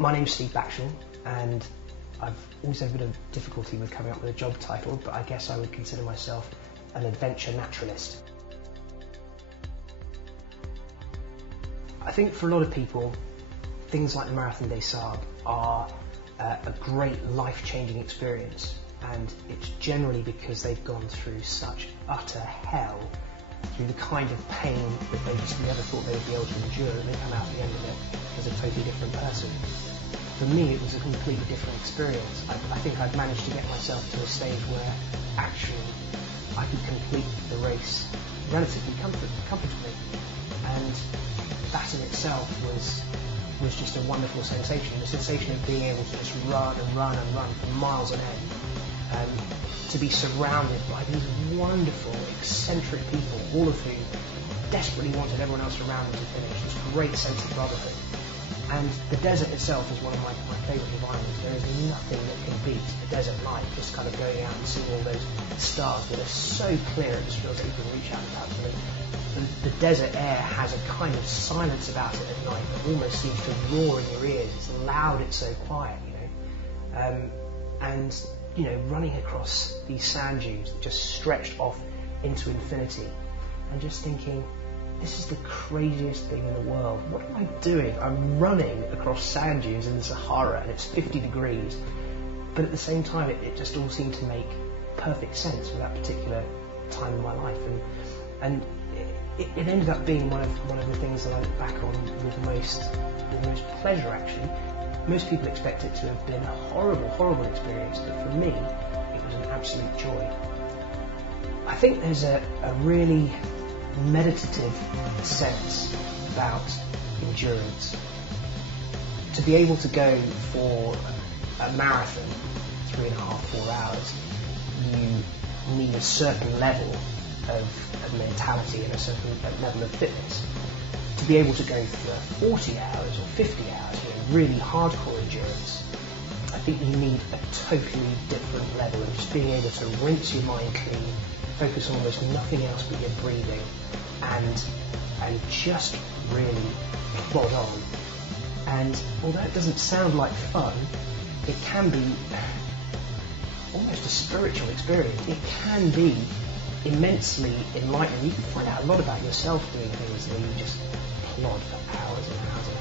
My name's Steve Backshall, and I've always had a bit of difficulty with coming up with a job title, but I guess I would consider myself an adventure naturalist. I think for a lot of people, things like the Marathon Des Sables are a great life-changing experience, and it's generally because they've gone through such utter hell, through the kind of pain that they just never thought they would be able to endure, and they come out at the end of it as a totally different person. For me, it was a completely different experience. I think I'd managed to get myself to a stage where actually I could complete the race relatively comfortably, and that in itself was just a wonderful sensation. The sensation of being able to just run and run and run for miles on end, to be surrounded by these wonderful, eccentric people, all of whom desperately wanted everyone else around them to finish. This great sense of brotherhood. And the desert itself is one of my favourite environments. There is nothing that can beat a desert night, just kind of going out and seeing all those stars that are so clear it just feels like you can reach out and touch them. The desert air has a kind of silence about it at night that almost seems to roar in your ears. It's loud, it's so quiet, you know. And, you know, running across these sand dunes that just stretched off into infinity, and just thinking, this is the craziest thing in the world. What am I doing? I'm running across sand dunes in the Sahara and it's 50 degrees. But at the same time, it just all seemed to make perfect sense for that particular time in my life. And it ended up being one of the things that I look back on with most pleasure, actually. Most people expect it to have been a horrible, horrible experience, but for me, it was an absolute joy. I think there's a really meditative sense about endurance. To be able to go for a marathon, 3.5, 4 hours, you need a certain level of mentality and a certain level of fitness. To be able to go for 40 hours or 50 hours, you know, really hardcore endurance, I think you need a totally different level of just being able to rinse your mind clean, focus on almost nothing else but your breathing, and just really plod on. And although it doesn't sound like fun, it can be almost a spiritual experience. It can be immensely enlightening. You can find out a lot about yourself doing things where you just plod for hours and hours and